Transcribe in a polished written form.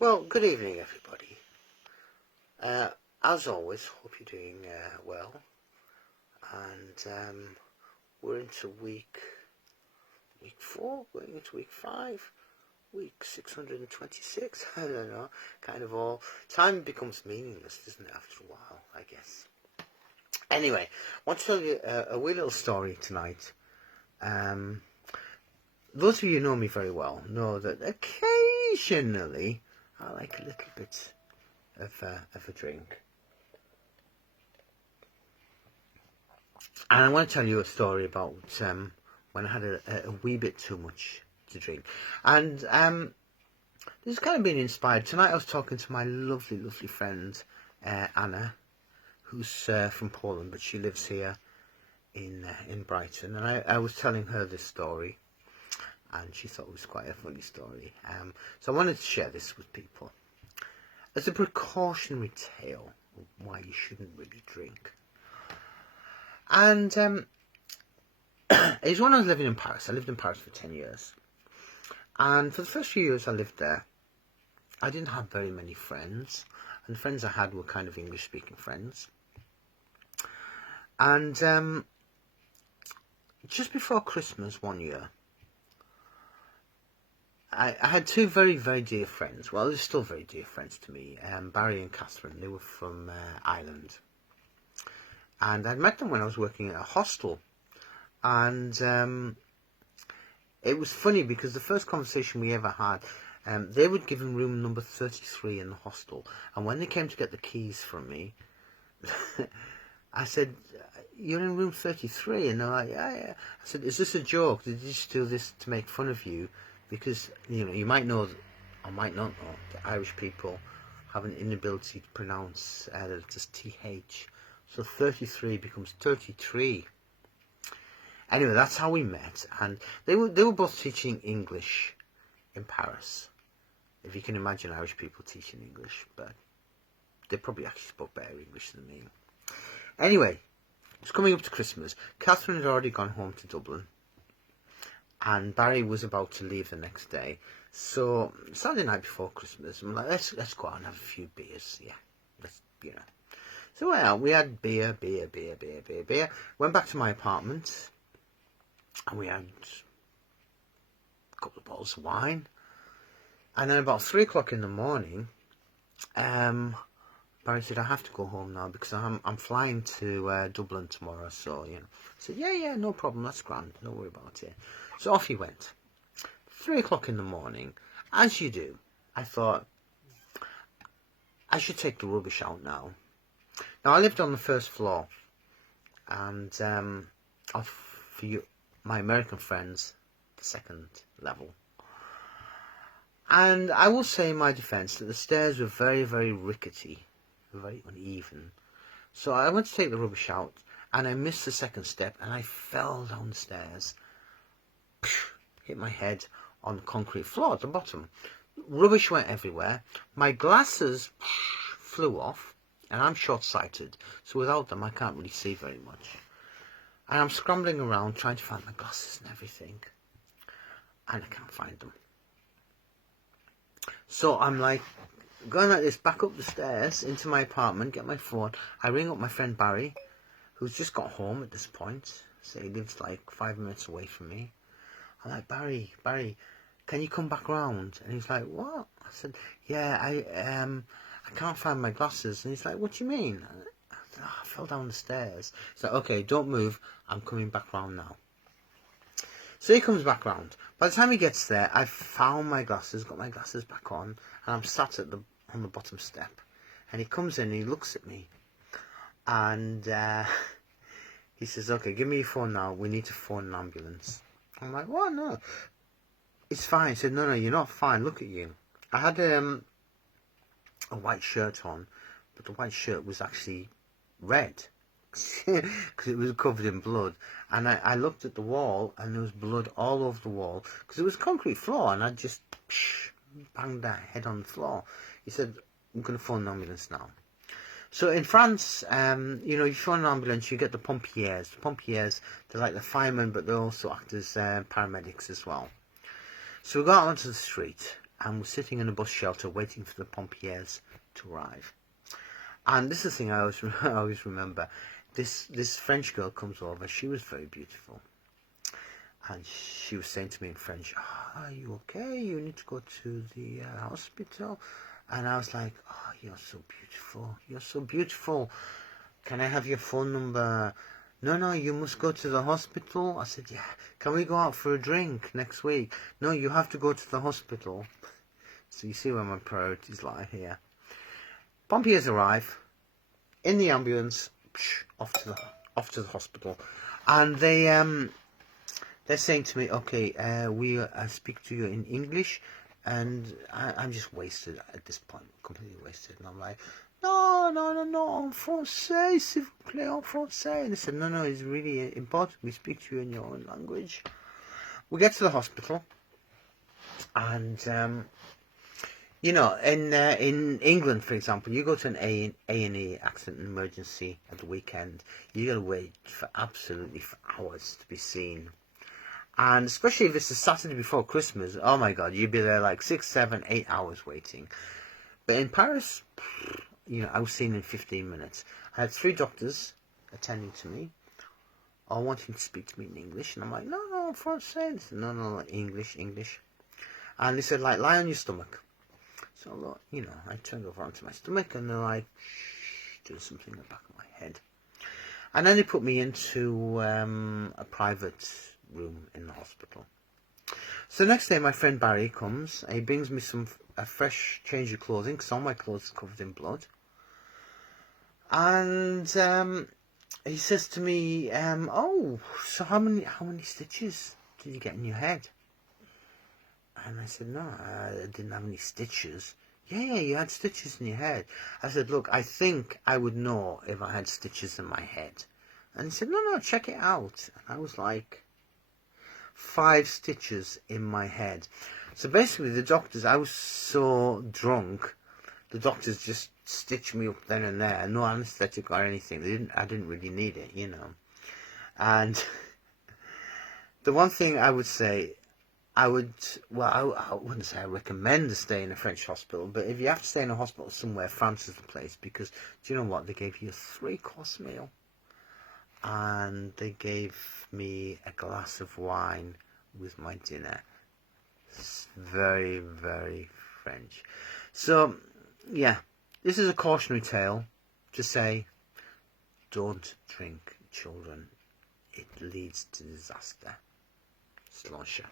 Well, good evening, everybody. As always, hope you're doing well. And we're into week 4, going into week 5, week 626. I don't know. Kind of all. Time becomes meaningless, doesn't it, after a while, I guess. Anyway, I want to tell you a wee little story tonight. Those of you who know me very well know that occasionally I like a little bit of a drink. And I want to tell you a story about when I had a wee bit too much to drink. And this has kind of been inspired. Tonight I was talking to my lovely, lovely friend, Anna, who's from Poland, but she lives here in Brighton. And I was telling her this story, and she thought it was quite a funny story. So I wanted to share this with people. As a precautionary tale of why you shouldn't really drink. And it was when I was living in Paris. I lived in Paris for 10 years. And for the first few years I lived there, I didn't have very many friends. And the friends I had were kind of English-speaking friends. And just before Christmas one year, I had two very, very dear friends. Well, they're still very dear friends to me. Barry and Catherine. They were from Ireland. And I'd met them when I was working at a hostel. And it was funny because the first conversation we ever had, they would give him room number 33 in the hostel. And when they came to get the keys from me, I said, "You're in room 33? And they're like, yeah. I said, "Is this a joke? Did you just do this to make fun of you? Because, you might know, or might not know, that Irish people have an inability to pronounce the letters TH. So 33 becomes 33. Anyway, that's how we met. And they were both teaching English in Paris. If you can imagine Irish people teaching English. But they probably actually spoke better English than me. Anyway, it was coming up to Christmas. Catherine had already gone home to Dublin. And Barry was about to leave the next day. So, Saturday night before Christmas, I'm like, let's go out and have a few beers. Yeah, let's. So we had beer. Went back to my apartment, and we had a couple of bottles of wine. And then about 3 o'clock in the morning, Barry said, "I have to go home now because I'm flying to Dublin tomorrow." So I said, "Yeah, no problem. That's grand. Don't worry about it." So off he went. 3 o'clock in the morning, as you do. I thought I should take the rubbish out now. Now, I lived on the first floor, and for my American friends, the second level. And I will say in my defence that the stairs were very, very rickety, very uneven. So I went to take the rubbish out, and I missed the second step, and I fell down the stairs, hit my head on the concrete floor at the bottom. Rubbish went everywhere. My glasses flew off. And I'm short-sighted, so without them I can't really see very much. And I'm scrambling around trying to find my glasses and everything. And I can't find them. So I'm like, going like this, back up the stairs into my apartment, get my phone. I ring up my friend Barry, who's just got home at this point. So he lives like 5 minutes away from me. I'm like, Barry, can you come back round? And he's like, what? I said, yeah, I can't find my glasses. And he's like, what do you mean? I said, I fell down the stairs. He's like, okay, don't move. I'm coming back round now. So he comes back round. By the time he gets there, I've found my glasses, got my glasses back on, and I'm sat on the bottom step. And he comes in and he looks at me. And he says, okay, give me your phone now. We need to phone an ambulance. I'm like, what? No. It's fine. He said, no, you're not fine. Look at you. I had a white shirt on, but the white shirt was actually red because it was covered in blood. And I looked at the wall, and there was blood all over the wall because it was concrete floor, and I just banged that head on the floor. He said, I'm going to phone an ambulance now. So in France, you phone an ambulance, you get the pompiers. The pompiers, they're like the firemen, but they also act as paramedics as well. So we got out onto the street, and was sitting in a bus shelter waiting for the pompiers to arrive. And this is the thing I always, I always remember. This French girl comes over. She was very beautiful. And she was saying to me in French, "Oh, are you okay? You need to go to the hospital." And I was like, "Oh, you're so beautiful. You're so beautiful. Can I have your phone number?" "No, no, you must go to the hospital." I said, "Yeah. Can we go out for a drink next week?" "No, you have to go to the hospital." So you see where my priorities lie here. Pompiers arrive in the ambulance, off to the hospital, and they're saying to me, "Okay, we speak to you in English," and I'm just wasted at this point, completely wasted, and I'm like, "No, no, no, no, en français, s'il vous plaît, en français." And they said, "No, no, it's really important. We speak to you in your own language." We get to the hospital, and you know, in England, for example, you go to an A&E, accident and emergency, at the weekend, you got to wait for hours to be seen. And especially if it's the Saturday before Christmas, oh my God, you'd be there like 6, 7, 8 hours waiting. But in Paris, you know, I was seen in 15 minutes. I had 3 doctors attending to me, all wanting to speak to me in English. And I'm like, "No, no, Francais." They said, "No, no, English, English." And they said, like, "Lie on your stomach." So, look, you know, I turned over onto my stomach, and they're like, doing something in the back of my head. And then they put me into a private room in the hospital. So the next day, my friend Barry comes, and he brings me a fresh change of clothing, because all my clothes are covered in blood. And he says to me, "Oh, so how many stitches did you get in your head?" And I said, "No, I didn't have any stitches." "Yeah, you had stitches in your head." I said, "Look, I think I would know if I had stitches in my head." And he said, "No, no, check it out." And I was like, 5 stitches in my head. So basically, the doctors, I was so drunk, the doctors just stitched me up then and there, no anaesthetic or anything. I didn't really need it, you know. And the one thing I would say, I wouldn't say I recommend to stay in a French hospital, but if you have to stay in a hospital somewhere, France is the place, because do you know what? They gave you a 3-course meal, and they gave me a glass of wine with my dinner. It's very, very French. So, yeah, this is a cautionary tale to say, don't drink, children. It leads to disaster. Sláinte.